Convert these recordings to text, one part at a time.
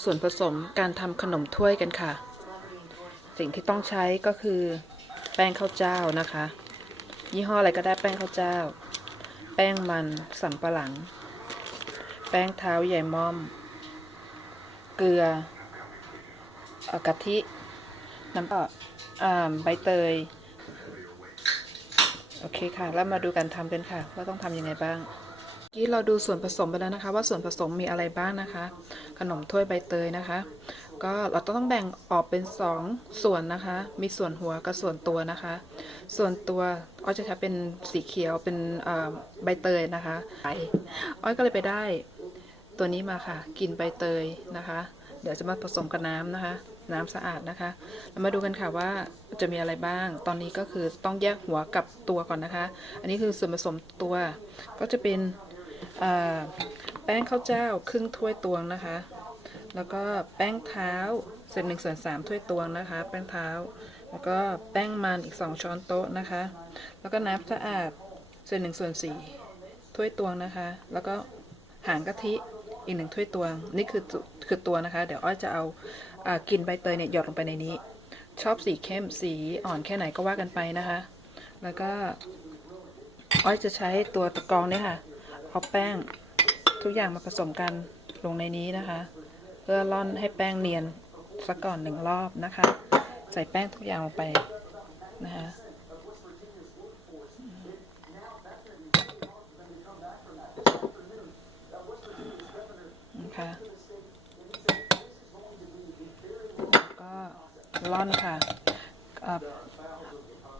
ส่วนผสมการทำขนมถ้วยกันค่ะ สิ่งที่ต้องใช้ก็คือ แป้งข้าวเจ้านะคะ ยี่ห้ออะไรก็ได้แป้งข้าวเจ้า แป้งมันสำปะหลัง แป้งเท้าใหญ่ม่อม เกลือกะทิ น้ำก็อ่าใบเตย โอเคค่ะ แล้วมาดูการทำกันค่ะ ว่าต้องทำยังไงบ้าง กี้เราดูส่วนผสมไปแล้วนะคะ ว่าส่วนผสมมีอะไรบ้างนะคะ ขนมถ้วยใบเตยนะคะ ก็เราต้องแบ่งออกเป็นสองส่วนนะคะ มีส่วนหัวกับส่วนตัวนะคะ ส่วนตัวอ้อยจะใช้เป็นสีเขียวเป็นใบเตยนะคะอ้อยก็เลยไปได้ตัวนี้มาค่ะ กินใบเตยนะคะ เดี๋ยวจะมาผสมกับน้ำนะคะ น้ำสะอาดนะคะเรามาดูกันค่ะว่าจะมีอะไรบ้าง ตอนนี้ก็คือต้องแยกหัวกับตัวก่อนนะคะ อันนี้คือส่วนผสมตัวก็จะเป็น แป้งข้าวเจ้าครึ่งถ้วยตวงนะคะ แล้วก็แป้งเท้าเศษหนึ่งส่วนสามถ้วยตวงนะคะ แป้งเท้า แล้วก็แป้งมันอีกสองช้อนโต๊ะนะคะ แล้วก็น้ำสะอาดเศษหนึ่งส่วนสี่ถ้วยตวงนะคะ แล้วก็หางกะทิอีกหนึ่งถ้วยตวง นี่คือคือตัวนะคะ เดี๋ยวอ้อยจะเอาอากินใบเตยเนี่ยหยดลงไปในนี้ ชอบสีเข้มสีอ่อนแค่ไหนก็ว่ากันไปนะคะ แล้วก็อ้อยจะใช้ตัวตะกรองเนี่ยค่ะ เอาแป้งทุกอย่างมาผสมกันลงในนี้นะคะ เพื่อร่อนให้แป้งเนียนสักก่อนหนึ่งรอบนะคะ ใส่แป้งทุกอย่างลงไปนะคะนะคะก็ร่อนค่ะ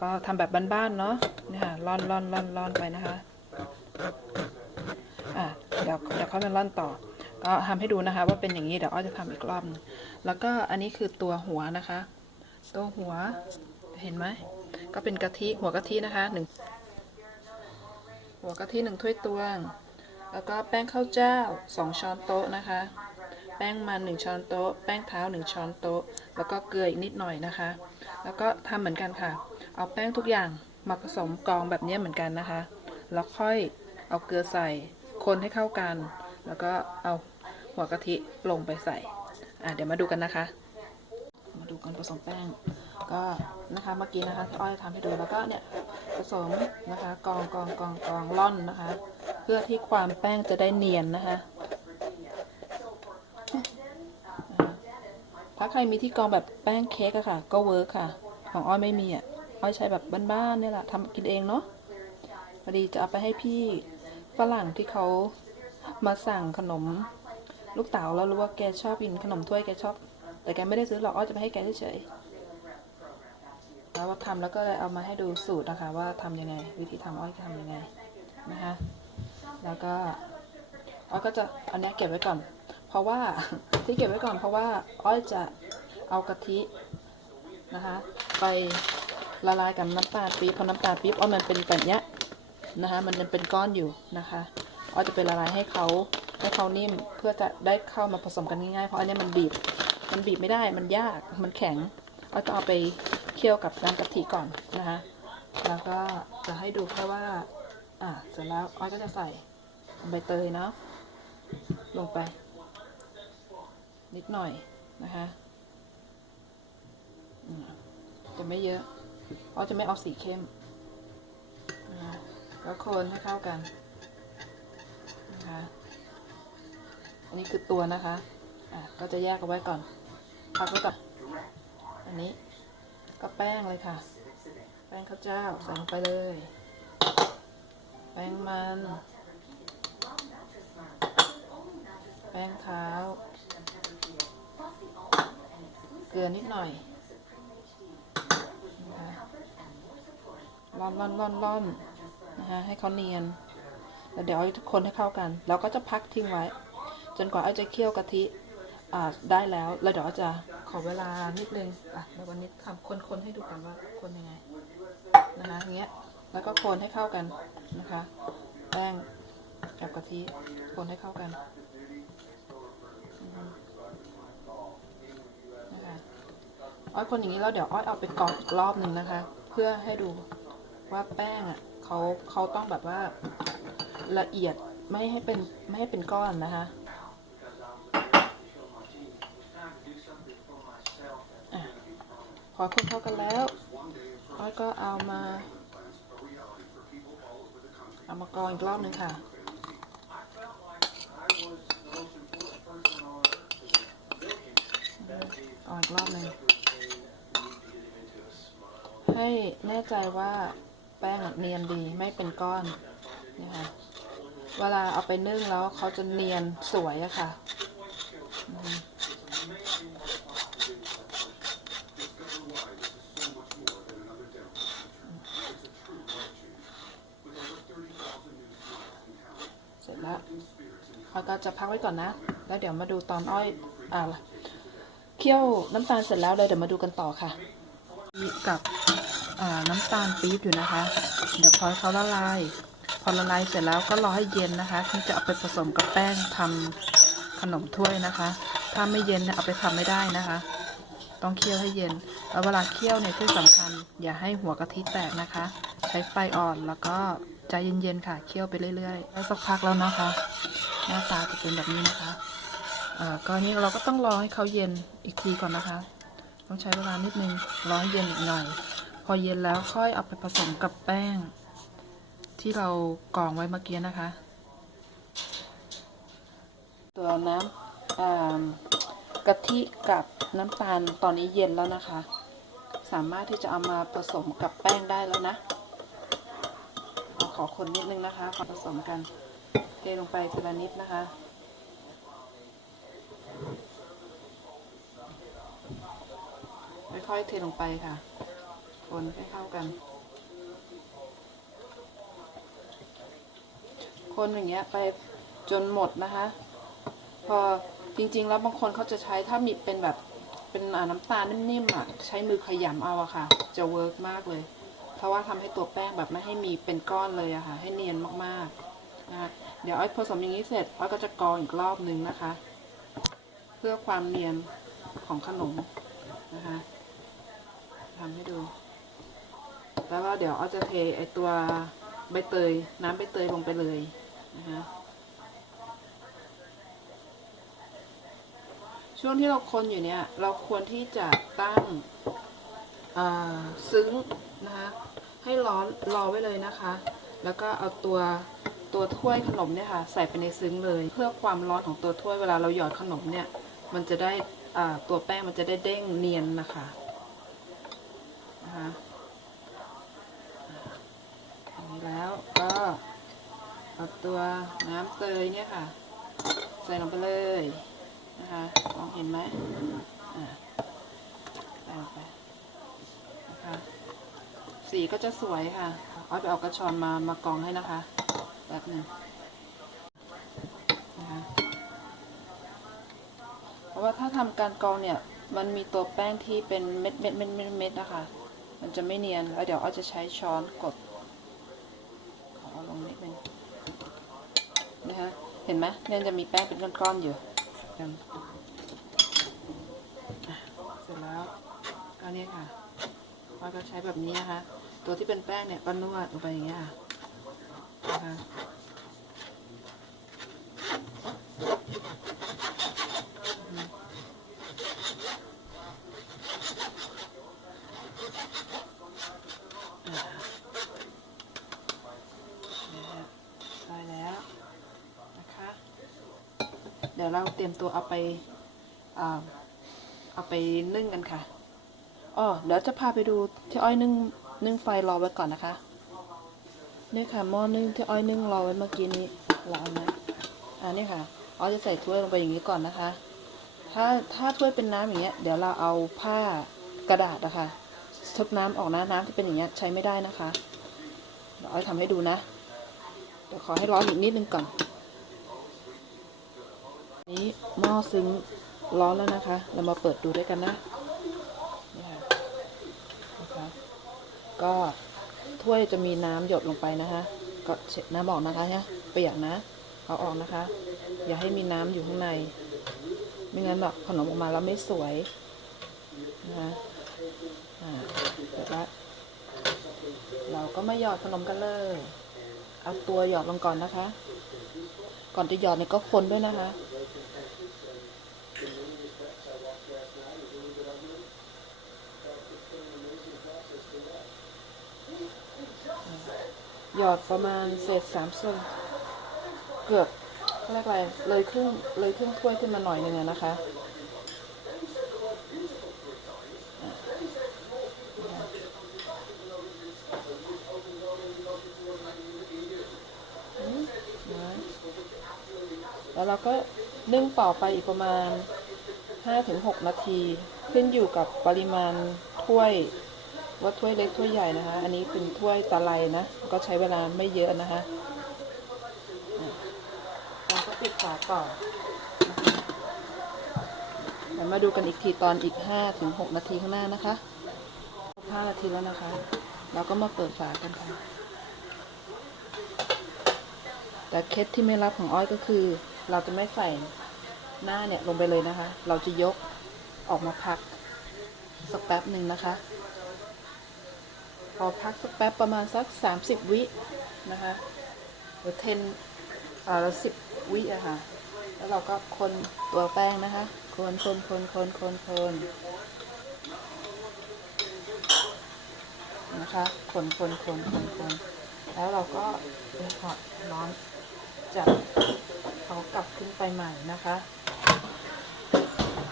ก็ทำแบบบ้านๆเนาะนี่ค่ะร่อนร่อนร่อนร่อนไปนะคะ เดี๋ยวเดี๋ยวเขามาร่อนต่อ ก็ทำให้ดูนะคะ ว่าเป็นอย่างนี้เดี๋ยวอ้อจะทำอีกรอบนึงแล้วก็อันนี้คือตัวหัวนะคะ ตัวหัวเห็นไหมก็เป็นกะทิหัวกะทินะคะหนึ่งหัวกะทิหนึ่งถ้วยตวง แล้วก็แป้งข้าวเจ้าสองช้อนโต๊ะนะคะ แป้งมันหนึ่งช้อนโต๊ะ แป้งเท้าหนึ่งช้อนโต๊ะ แล้วก็เกลืออีกนิดหน่อยนะคะ แล้วก็ทำเหมือนกันค่ะ เอาแป้งทุกอย่างมาผสมกองแบบนี้เหมือนกันนะคะ แล้วค่อยเอาเกลือใส่ คนให้เข้ากัน แล้วก็เอาหัวกะทิลงไปใส่ อะเดี๋ยวมาดูกันนะคะ มาดูกันผสมแป้ง ก็นะคะเมื่อกี้นะคะที่อ้อยทำให้ดูแล้วก็เนี่ยผสมนะคะกองกองกองกองร่อนนะคะ เพื่อที่ความแป้งจะได้เนียนนะคะถ้าใครมีที่กองแบบแป้งเค้กอะค่ะ ก็เวิร์คค่ะ ของอ้อยไม่มีอะอ้อยใช้แบบบ้านๆเนี่ยแหละทำกินเองเนาะพอดีจะเอาไปให้พี่ ฝรั่งที่เขามาสั่งขนม ลูกเต๋าแล้วรู้ว่าแกชอบกินขนมถ้วยแกชอบ แต่แกไม่ได้ซื้อหรอกอ้อยจะไปให้แกเฉยๆแล้วว่าทำแล้วก็เลยเอามาให้ดูสูตรนะคะ ว่าทำยังไง วิธีทำอ้อยทำยังไงนะคะ แล้วก็อ้อยก็จะอันนี้เก็บไว้ก่อน เพราะว่าที่เก็บไว้ก่อน เพราะว่าอ้อยจะเอากะทินะคะ ไปละลายกับน้ำตาลปี๊บพอน้ำตาลปี๊บอ้อยมันเป็นแบบเนี้ย นะคะมันยังเป็นก้อนอยู่นะคะอ้อจะไปละลายให้เขาให้เขานิ่มเพื่อจะได้เข้ามาผสมกันง่ายๆ เพราะอันนี้มันบีบ มันบีบไม่ได้มันยากมันแข็งอ้อยต้องเอาไปเคี่ยวกับน้ำกะทิก่อนนะคะแล้วก็จะให้ดูแค่ว่า อะเสร็จแล้วอ้อยก็จะใส่ใบเตยเนาะลงไป นิดหน่อยนะคะจะไม่เยอะอ้อยจะไม่เอาสีเข้มนะคะ แล้วคนให้เข้ากันนะคะอันนี้คือตัวนะคะอะก็จะแยกเอาไว้ก่อนพักไว้ก่อนอันนี้ก็แป้งเลยค่ะ แป้งข้าวเจ้าใส่ลงไปเลย แป้งมัน แป้งเท้า เกลือนิดหน่อยนะคะร่อนร่อนร่อนร่อน นะคะให้เขาเนียน แล้วเดี๋ยวเอาทุกคนให้เข้ากัน แล้วก็จะพักทิ้งไว้ จนกว่าเอาจะเคี่ยวกะทิอ่าได้แล้ว แล้วเดี๋ยวจะขอเวลานิดนึงอะเดี๋ยววันนี้ทำคนๆให้ดูกันว่าคนยังไงนะคะอย่างเงี้ย แล้วก็คนให้เข้ากันนะคะแป้งกับกะทิคนให้เข้ากันนะคะอ้อยคนอย่างนี้แล้วเดี๋ยวอ้อยเอาไปกรองอีกรอบหนึ่งนะคะ เพื่อให้ดูว่าแป้งอะ เขาเขาต้องแบบว่าละเอียดไม่ให้เป็นไม่ให้เป็นก้อนนะคะพอคลุกเข้ากันแล้วอ้อก็เอามาเอามากรองอีกรอบนึงค่ะกองอีกรอบนึงให้แน่ใจว่า ป้งเนียนดีไม่เป็นก้อนนี่ค่ะเวลาเอาไปนึ่งแล้วเขาจะเนียนสวยอะค่ะเสร็จแล้วเราก็จะพักไว้ก่อนนะ แล้วเดี๋ยวมาดูตอนอ้อยอ่าเคี่ยวน้ำตาลเสร็จแล้วเลยเดี๋ยวมาดูกันต่อค่ะ กับ น้ำตาลปี๊บอยู่นะคะ เดี๋ยวพอเขาละลาย พอละลายเสร็จแล้วก็รอให้เย็นนะคะถึงจะเอาไปผสมกับแป้งทำขนมถ้วยนะคะ ถ้าไม่เย็นเนี่ยเอาไปทำไม่ได้นะคะ ต้องเคี่ยวให้เย็น แล้วเวลาเคี่ยวเนี่ยที่สำคัญ อย่าให้หัวกะทิแตกนะคะ ใช้ไฟอ่อนแล้วก็ใจเย็นๆค่ะ เคี่ยวไปเรื่อยๆ แล้วสักพักแล้วนะคะ หน้าตาจะเป็นแบบนี้นะคะเอ่อก็นี่เราก็ต้องรอให้เขาเย็นอีกทีก่อนนะคะ ต้องใช้เวลานิดนึง รอให้เย็นอีกหน่อย พอเย็นแล้วค่อยเอาไปผสมกับแป้ง ที่เรากรองไว้เมื่อกี้นะคะ ตัวน้ำกะทิกับน้ำตาลตอนนี้เย็นแล้วนะคะ สามารถที่จะเอามาผสมกับแป้งได้แล้วนะเอาขอคนนิดนึงนะคะขอผสมกันเทลงไปทีละนิดนะคะค่อยๆเทลงไปค่ะ คนให้เข้ากัน คนอย่างเงี้ยไปจนหมดนะคะ พอจริง ๆ แล้วบางคนเขาจะใช้ถ้ามีเป็นแบบเป็นน้ำตาลนิ่มๆอะใช้มือขยำเอาอะค่ะ จะเวิร์กมากเลย เพราะว่าทำให้ตัวแป้งแบบไม่ให้มีเป็นก้อนเลยอะค่ะ ให้เนียนมากๆนะคะเดี๋ยวอ้อยผสมอย่างนี้เสร็จอ้อยก็จะกรองอีกรอบนึงนะคะ เพื่อความเนียนของขนมนะคะทำให้ดู แล้วก็เดี๋ยวอ้อยจะเทไอตัวใบเตย น้ำใบเตยลงไปเลยนะคะช่วงที่เราคนอยู่เนี่ย เราควรที่จะตั้งซึ้งนะคะให้ร้อนรอไว้เลยนะคะ แล้วก็เอาตัวตัวถ้วยขนมเนี่ยค่ะ ใส่ไปในซึ้งเลย เพื่อความร้อนของตัวถ้วยเวลาเราหยอดขนมเนี่ย มันจะได้ตัวแป้งมันจะได้เด้งเนียนนะคะนะคะอันนี้แล้วก็ เอาตัวน้ำเตยเนี่ยค่ะ ใส่ลงไปเลยนะคะมองเห็นไหมอ่าใส่ลงไปนะคะสีก็จะสวยค่ะเอาไปเอากระชอนมามากรองให้นะคะแป๊บหนึ่งนะคะเพราะว่าถ้าทำการกรองเนี่ยมันมีตัวแป้งที่เป็นเม็ดเม็ดเม็ดเม็ดเม็ดนะคะ มันจะไม่เนียน แล้วเดี๋ยวเอาจะใช้ช้อนกด ขอเอาลงนิดนึงนะคะ เห็นไหมเนี่ยจะมีแป้งเป็นก้อนๆอยู่เสร็จแล้วก็เนี่ยค่ะเราก็ใช้แบบนี้นะคะ ตัวที่เป็นแป้งเนี่ยก็นวดลงไปอย่างเงี้ยค่ะนะคะอืมอ่าได้แล้วนะคะ เดี๋ยวเราเตรียมตัวเอาไปเอาไปนึ่งกันค่ะอ๋อเดี๋ยวจะพาไปดูที่อ้อยนึ่งนึ่งไฟรอไว้ก่อนนะคะนี่ค่ะหม้อนึ่งที่อ้อยนึ่งรอไว้เมื่อกี้นี้เราเอานะอ่านี่ค่ะอ้อยจะใส่ถ้วยลงไปอย่างนี้ก่อนนะคะ ถ้าถ้าถ้วยเป็นน้ำอย่างเงี้ย เดี๋ยวเราเอาผ้ากระดาษนะคะชุบน้ำออกนะน้ำที่เป็นอย่างเงี้ยใช้ไม่ได้นะคะ เดี๋ยวอ้อยทำให้ดูนะ เดี๋ยวขอให้ร้อนอีกนิดนึงก่อน นี้หม้อซึ้งร้อนแล้วนะคะ เรามาเปิดดูด้วยกันนะนี่ค่ะนะคะก็ถ้วยจะมีน้ำหยดลงไปนะคะ ก็เช็ดน้ำออกนะคะฮะเปียกนะเอาออกนะคะ อย่าให้มีน้ำอยู่ข้างใน ไม่งั้นแบบขนมออกมาแล้วไม่สวยนะคะอ่าเสร็จแล้วเราก็มาหยอดขนมกันเลย เอาตัวหยอดลงก่อนนะคะ ก่อนจะหยอดเนี่ยก็คนด้วยนะคะ ยอดประมาณเศษสามส่วนเกือบเรียกอะไรเลยครึ่งเลยครึ่งถ้วยขึ้นมาหน่อยนึงนะคะอืมนะแล้วเราก็นึ่งต่อไปอีกประมาณ 5-6 นาที ขึ้นอยู่กับปริมาณถ้วย ว่าถ้วยเล็กถ้วยใหญ่นะคะ อันนี้เป็นถ้วยตะไลนะ ก็ใช้เวลาไม่เยอะนะคะเราก็ปิดฝาต่อนเดี๋ยวมาดูกันอีกทีตอนอีก5-6นาทีข้างหน้านะคะ5นาทีแล้วนะคะ เราก็มาเปิดฝากันค่ะ แต่เคล็ดที่ไม่รับของอ้อยก็คือ เราจะไม่ใส่หน้าเนี่ยลงไปเลยนะคะ เราจะยกออกมาพักสักแป๊บหนึ่งนะคะ อพักสักแป๊บประมาณสัก 30 วินะคะหรือเทนอ่าสิบวิอะค่ะ แล้วเราก็คนตัวแป้งนะคะ คนคนคนคนคนคนนะคะคนคนคนคนคนแล้วเราก็ไปถอดร้อนจับเขากลับขึ้นไปใหม่นะคะ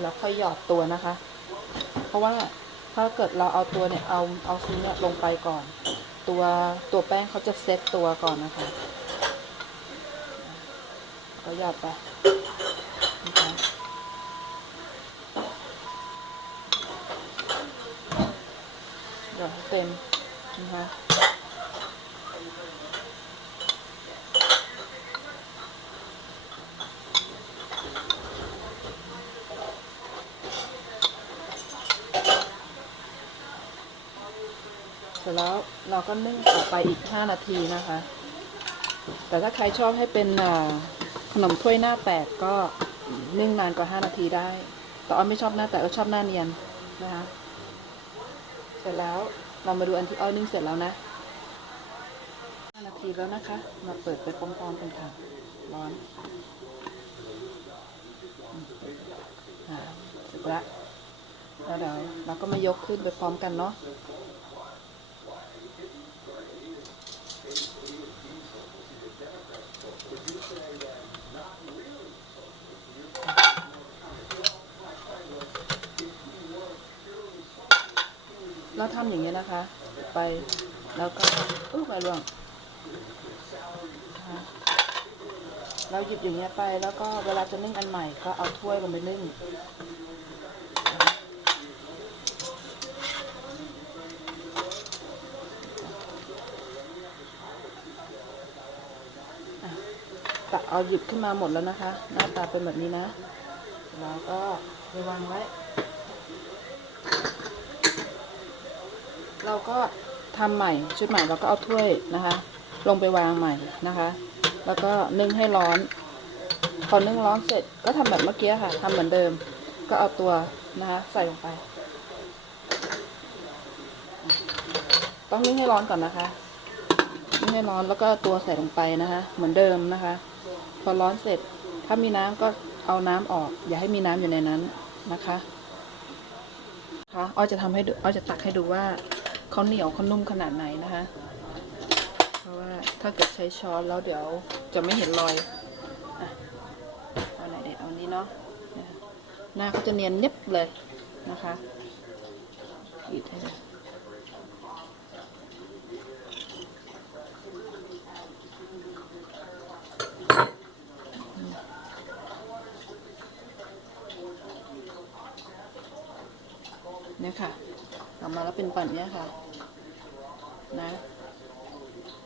แล้วค่อยหยอดตัวนะคะ เพราะว่า ถ้าเกิดเราเอาตัวเนี่ยเอาเอาซีเนี่ยลงไปก่อน ตัวตัวแป้งเขาจะเซ็ตตัวก่อนนะคะก็หยาดไปนะคะหยอดเต็มนะคะ ร็จแล้วเราก็นึ่งต่อไปอีก 5 นาทีนะคะ แต่ถ้าใครชอบให้เป็นขนมถ้วยหน้าแตกก็นึ่งนานกว่า 5 นาทีได้ แต่อ้อยไม่ชอบหน้าแตกก็ชอบหน้าเนียนนะคะ เสร็จแล้วเรามาดูอันที่อ้อยนึ่งเสร็จแล้วนะ5นาทีแล้วนะคะ มาเปิดไปพร้อมๆกันค่ะ ร้อนอ่าเสร็จแล้วแล้วเดี๋ยวเราก็มายกขึ้นไปพร้อมกันเนาะ เราทำอย่างนี้ยนะคะ ไปแล้วก็อู้ไปล่วงเราหยิบอย่างเงี้ยไป แล้วก็เวลาจะนึ่งอันใหม่ก็เอาถ้วยลงไปนึ่งอะเอาหยิบขึ้นมาหมดแล้วนะคะ หน้าตาเป็นแบบนี้นะ แล้วก็ไปวางไว้ เราก็ทำใหม่ชุดใหม่เราก็เอาถ้วยนะคะ ลงไปวางใหม่นะคะ แล้วก็นึ่งให้ร้อนพอนึ่งร้อนเสร็จก็ทำแบบเมื่อกี้ค่ะทำเหมือนเดิม ก็เอาตัวนะคะใส่ลงไป ต้องนึ่งให้ร้อนก่อนนะคะนึ่งให้ร้อนแล้วก็ตัวใส่ลงไปนะคะ เหมือนเดิมนะคะ พอร้อนเสร็จถ้ามีน้ำก็เอาน้ำออก อย่าให้มีน้ำอยู่ในนั้นนะคะคะอ้อจะทำให้ดูอ้อจะตักให้ดูว่า เขาเหนียวเขานุ่มขนาดไหนนะคะ เพราะว่าถ้าเกิดใช้ช้อนแล้วเดี๋ยวจะไม่เห็นรอยอะเอาไหนเด็ดเอานี้เนาะหน้าเขาจะเนียนเน็บเลยนะคะกรีดให้ดูเนี่ยค่ะ ออกมาแล้วเป็นปั่นเนี้ยค่ะนะ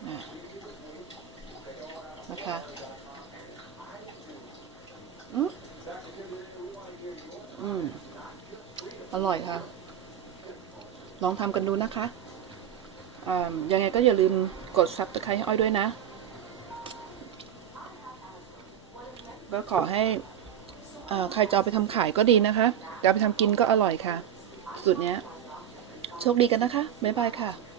อะนะคะอืมอืม อร่อยค่ะ ลองทำกันดูนะคะยังไงก็อย่าลืมกดซับสไครต์ให้อ้อยด้วยนะ ก็ขอให้ใครจะเอาไปทำขายก็ดีนะคะจะเอาไปทำกินก็อร่อยค่ะ สูตรเนี้ย โชคดีกันนะคะ บ๊ายบายค่ะ